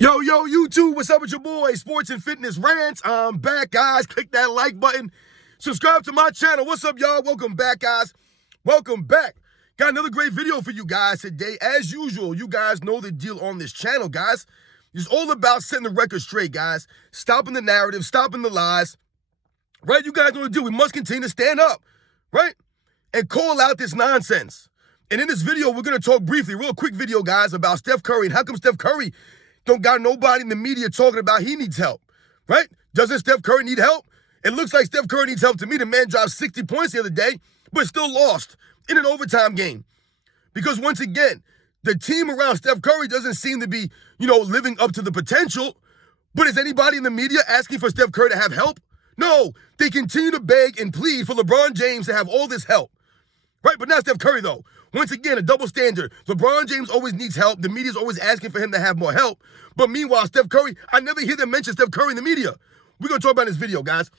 Yo, YouTube, what's up with your boy, Sports and Fitness Rants? I'm back, guys. Click that like button. Subscribe to my channel. What's up, y'all? Welcome back, guys. Welcome back. Got another great video for you guys today. As usual, you guys know the deal on this channel, guys. It's all about setting the record straight, guys. Stopping the narrative, stopping the lies. Right? You guys know the deal. We must continue to stand up, right? And call out this nonsense. And in this video, we're going to talk briefly, real quick video, guys, about Steph Curry and how come Steph Curry don't got nobody in the media talking about he needs help, right? Doesn't Steph Curry need help? It looks like Steph Curry needs help to me. The man dropped 60 points the other day, but still lost in an overtime game. Because once again, the team around Steph Curry doesn't seem to be, living up to the potential. But is anybody in the media asking for Steph Curry to have help? No, they continue to beg and plead for LeBron James to have all this help. Right, but not Steph Curry, though. Once again, a double standard. LeBron James always needs help. The media's always asking for him to have more help. But meanwhile, Steph Curry, I never hear them mention Steph Curry in the media. We're going to talk about this video, guys.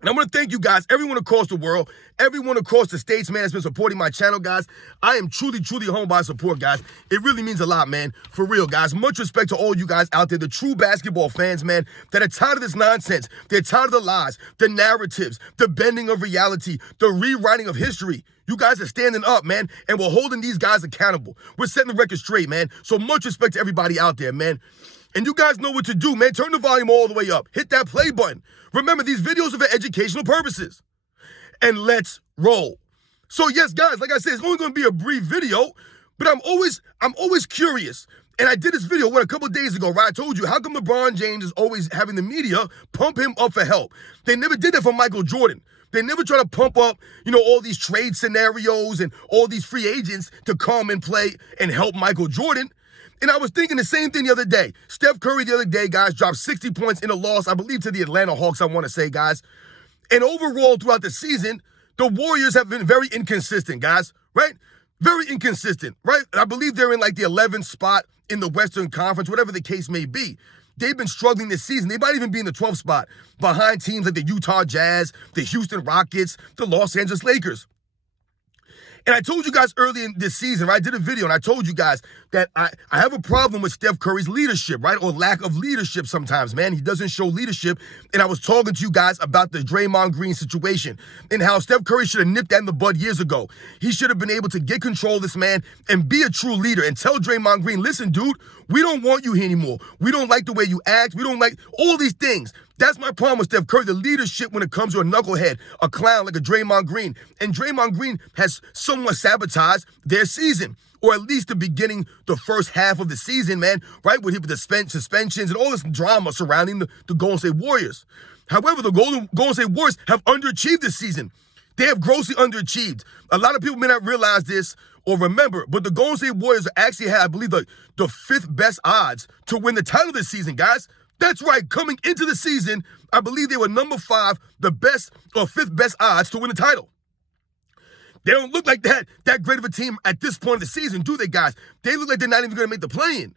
And I want to thank you guys, everyone across the world, everyone across the states, man, that's been supporting my channel, guys. I am truly humbled by support, guys. It really means a lot, man. For real, guys. Much respect to all you guys out there, the true basketball fans, man, that are tired of this nonsense. They're tired of the lies, the narratives, the bending of reality, the rewriting of history. You guys are standing up, man, and we're holding these guys accountable. We're setting the record straight, man. So much respect to everybody out there, man. And you guys know what to do, man. Turn the volume all the way up. Hit that play button. Remember, these videos are for educational purposes. And let's roll. So yes, guys, like I said, it's only going to be a brief video, but I'm always curious. And I did this video, a couple of days ago, right? I told you, how come LeBron James is always having the media pump him up for help? They never did that for Michael Jordan. They never try to pump up, all these trade scenarios and all these free agents to come and play and help Michael Jordan. And I was thinking the same thing the other day. Steph Curry the other day, guys, dropped 60 points in a loss, I believe, to the Atlanta Hawks, I want to say, guys. And overall, throughout the season, the Warriors have been very inconsistent, guys, right? Very inconsistent, right? I believe they're in like the 11th spot in the Western Conference, whatever the case may be. They've been struggling this season. They might even be in the 12th spot behind teams like the Utah Jazz, the Houston Rockets, the Los Angeles Lakers. And I told you guys early in this season, right? I did a video and I told you guys that I have a problem with Steph Curry's leadership, right? Or lack of leadership sometimes, man. He doesn't show leadership. And I was talking to you guys about the Draymond Green situation and how Steph Curry should have nipped that in the bud years ago. He should have been able to get control of this man and be a true leader and tell Draymond Green, listen, dude, we don't want you here anymore. We don't like the way you act. We don't like all these things. That's my problem with Steph Curry, the leadership when it comes to a knucklehead, a clown like a Draymond Green. And Draymond Green has somewhat sabotaged their season, or at least the first half of the season, man, right? With the suspensions and all this drama surrounding the Golden State Warriors. However, the Golden State Warriors have underachieved this season. They have grossly underachieved. A lot of people may not realize this or remember, but the Golden State Warriors actually had, I believe, the fifth best odds to win the title this season, guys. That's right. Coming into the season, I believe they were number 5, the best or 5th best odds to win the title. They don't look like that great of a team at this point of the season, do they, guys? They look like they're not even going to make the play-in.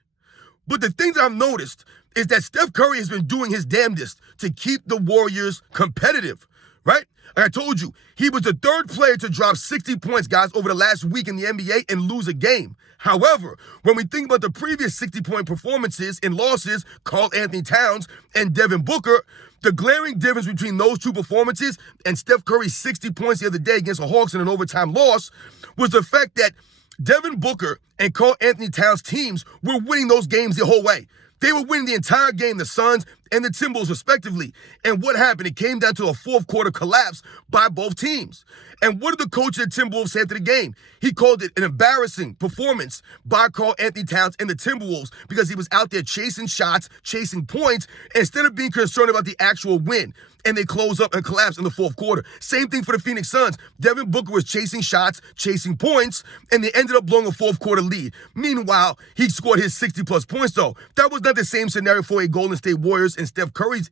But the thing that I've noticed is that Steph Curry has been doing his damnedest to keep the Warriors competitive, right? Like I told you, he was the 3rd player to drop 60 points, guys, over the last week in the NBA and lose a game. However, when we think about the previous 60-point performances and losses, Karl Anthony Towns and Devin Booker, the glaring difference between those two performances and Steph Curry's 60 points the other day against the Hawks in an overtime loss was the fact that Devin Booker and Karl Anthony Towns teams were winning those games the whole way. They were winning the entire game, the Suns and the Timberwolves respectively. And what happened? It came down to a 4th quarter collapse by both teams. And what did the coach of the Timberwolves say after the game? He called it an embarrassing performance by Karl Anthony Towns and the Timberwolves because he was out there chasing shots, chasing points, instead of being concerned about the actual win. And they close up and collapse in the 4th quarter. Same thing for the Phoenix Suns. Devin Booker was chasing shots, chasing points, and they ended up blowing a 4th quarter lead. Meanwhile, he scored his 60-plus points, though. That was not the same scenario for a Golden State Warriors and Steph Curry's,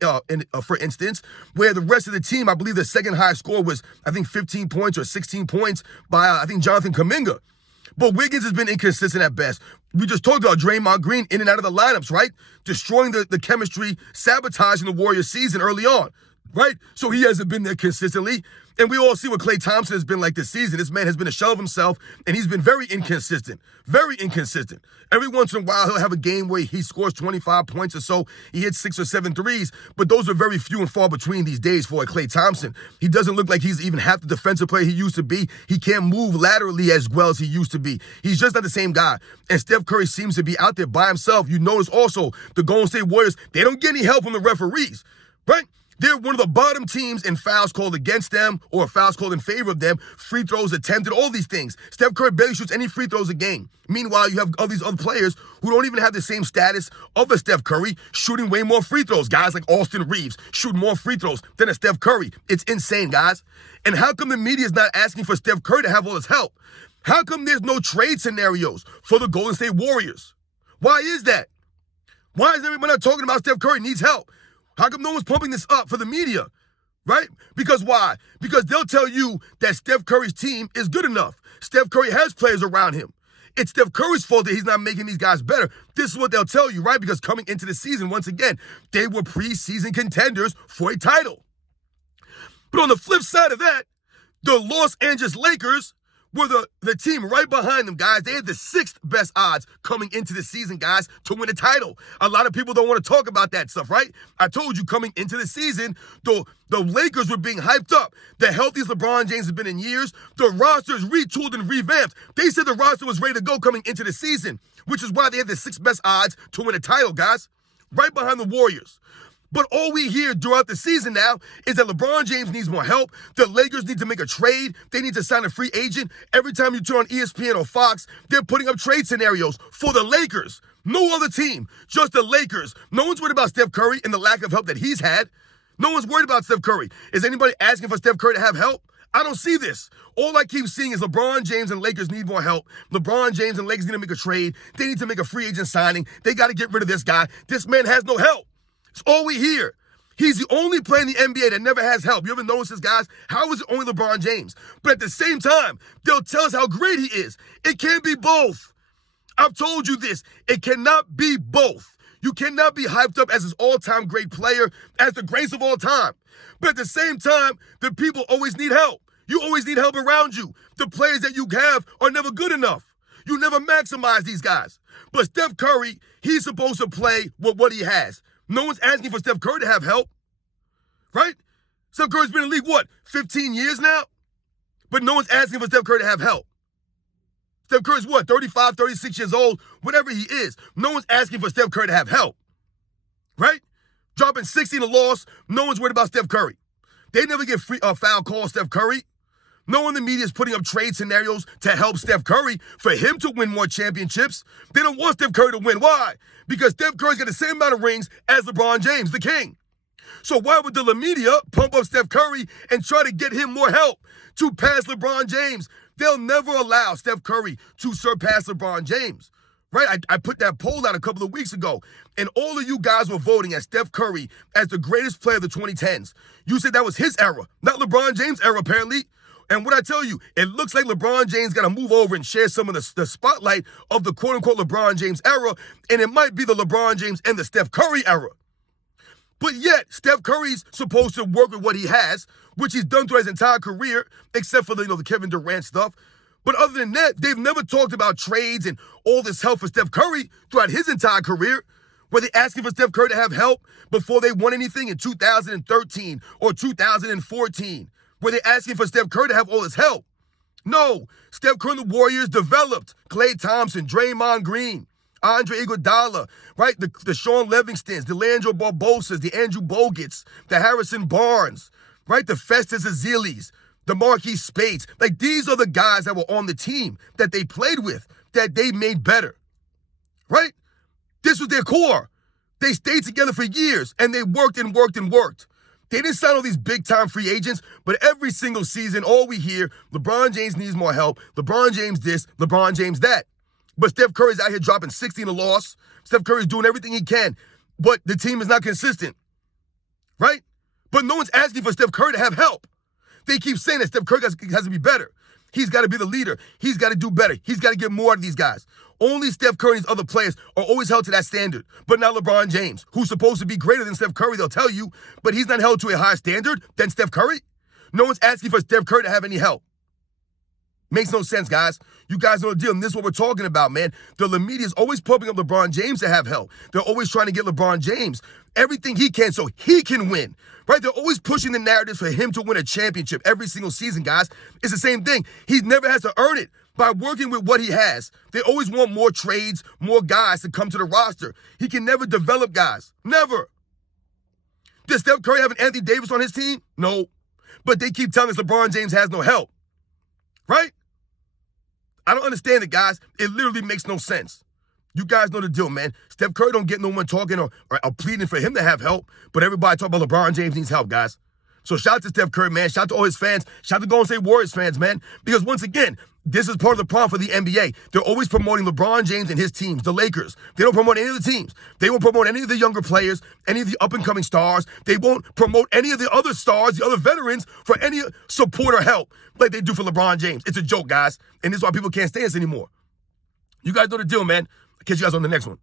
for instance, where the rest of the team, I believe the second highest score was, 15 points or 16 points by, Jonathan Kuminga. But Wiggins has been inconsistent at best. We just talked about Draymond Green in and out of the lineups, right? Destroying the chemistry, sabotaging the Warriors season early on. right? So he hasn't been there consistently. And we all see what Klay Thompson has been like this season. This man has been a shell of himself, and he's been very inconsistent. Very inconsistent. Every once in a while, he'll have a game where he scores 25 points or so. He hits 6 or 7 threes, but those are very few and far between these days for Klay Thompson. He doesn't look like he's even half the defensive player he used to be. He can't move laterally as well as he used to be. He's just not the same guy. And Steph Curry seems to be out there by himself. You notice also the Golden State Warriors, they don't get any help from the referees, right? They're one of the bottom teams in fouls called against them or fouls called in favor of them, free throws attempted, all these things. Steph Curry barely shoots any free throws a game. Meanwhile, you have all these other players who don't even have the same status of a Steph Curry shooting way more free throws. Guys like Austin Reeves shoot more free throws than a Steph Curry. It's insane, guys. And how come the media is not asking for Steph Curry to have all his help? How come there's no trade scenarios for the Golden State Warriors? Why is that? Why is everyone not talking about Steph Curry needs help? How come no one's pumping this up for the media, right? Because why? Because they'll tell you that Steph Curry's team is good enough. Steph Curry has players around him. It's Steph Curry's fault that he's not making these guys better. This is what they'll tell you, right? Because coming into the season, once again, they were preseason contenders for a title. But on the flip side of that, the Los Angeles Lakers were the team right behind them, guys. They had the 6th best odds coming into the season, guys, to win a title. A lot of people don't want to talk about that stuff, right? I told you coming into the season, the Lakers were being hyped up. The healthiest LeBron James has been in years. The roster is retooled and revamped. They said the roster was ready to go coming into the season, which is why they had the 6th best odds to win a title, guys, right behind the Warriors. But all we hear throughout the season now is that LeBron James needs more help. The Lakers need to make a trade. They need to sign a free agent. Every time you turn on ESPN or Fox, they're putting up trade scenarios for the Lakers. No other team, just the Lakers. No one's worried about Steph Curry and the lack of help that he's had. No one's worried about Steph Curry. Is anybody asking for Steph Curry to have help? I don't see this. All I keep seeing is LeBron James and Lakers need more help. LeBron James and Lakers need to make a trade. They need to make a free agent signing. They got to get rid of this guy. This man has no help. It's all we hear. He's the only player in the NBA that never has help. You ever notice this, guys? How is it only LeBron James? But at the same time, they'll tell us how great he is. It can't be both. I've told you this. It cannot be both. You cannot be hyped up as his all-time great player, as the greatest of all time. But at the same time, the people always need help. You always need help around you. The players that you have are never good enough. You never maximize these guys. But Steph Curry, he's supposed to play with what he has. No one's asking for Steph Curry to have help, right? Steph Curry's been in the league, 15 years now? But no one's asking for Steph Curry to have help. Steph Curry's 35, 36 years old, whatever he is. No one's asking for Steph Curry to have help, right? Dropping 60 in a loss, no one's worried about Steph Curry. They never get foul calls, Steph Curry. No one in the media is putting up trade scenarios to help Steph Curry for him to win more championships. They don't want Steph Curry to win. Why? Because Steph Curry's got the same amount of rings as LeBron James, the king. So why would the media pump up Steph Curry and try to get him more help to pass LeBron James? They'll never allow Steph Curry to surpass LeBron James, right? I put that poll out a couple of weeks ago, and all of you guys were voting as Steph Curry as the greatest player of the 2010s. You said that was his era, not LeBron James' era, apparently. And what I tell you, it looks like LeBron James got to move over and share some of the spotlight of the quote-unquote LeBron James era, and it might be the LeBron James and the Steph Curry era. But yet, Steph Curry's supposed to work with what he has, which he's done throughout his entire career, except for the Kevin Durant stuff. But other than that, they've never talked about trades and all this help for Steph Curry throughout his entire career. Were they asking for Steph Curry to have help before they won anything in 2013 or 2014? Were they asking for Steph Curry to have all his help? No. Steph Curry and the Warriors developed Klay Thompson, Draymond Green, Andre Iguodala, right? The Sean Livingstons, the Leandro Barbosas, the Andrew Bogut's, the Harrison Barnes, right? The Festus Azelis, the Marquise Spades. Like, these are the guys that were on the team that they played with, that they made better, right? This was their core. They stayed together for years, and they worked and worked and worked. They didn't sign all these big-time free agents, but every single season, all we hear, LeBron James needs more help, LeBron James this, LeBron James that. But Steph Curry's out here dropping 60 in a loss. Steph Curry's doing everything he can, but the team is not consistent, right? But no one's asking for Steph Curry to have help. They keep saying that Steph Curry has to be better. He's got to be the leader. He's got to do better. He's got to get more out of these guys. Only Steph Curry and these other players are always held to that standard. But now LeBron James, who's supposed to be greater than Steph Curry, they'll tell you, but he's not held to a higher standard than Steph Curry. No one's asking for Steph Curry to have any help. Makes no sense, guys. You guys know the deal, and this is what we're talking about, man. The media is always pumping up LeBron James to have help. They're always trying to get LeBron James everything he can so he can win, right? They're always pushing the narratives for him to win a championship every single season, guys. It's the same thing. He never has to earn it by working with what he has. They always want more trades, more guys to come to the roster. He can never develop guys. Never. Does Steph Curry have an Anthony Davis on his team? No. But they keep telling us LeBron James has no help, right? I don't understand it, guys. It literally makes no sense. You guys know the deal, man. Steph Curry don't get no one talking or pleading for him to have help, but everybody talking about LeBron James needs help, guys. So shout out to Steph Curry, man. Shout out to all his fans. Shout out to Golden State Warriors fans, man. Because once again, this is part of the problem for the NBA. They're always promoting LeBron James and his teams, the Lakers. They don't promote any of the teams. They won't promote any of the younger players, any of the up-and-coming stars. They won't promote any of the other stars, the other veterans, for any support or help like they do for LeBron James. It's a joke, guys. And this is why people can't stand us anymore. You guys know the deal, man. I'll catch you guys on the next one.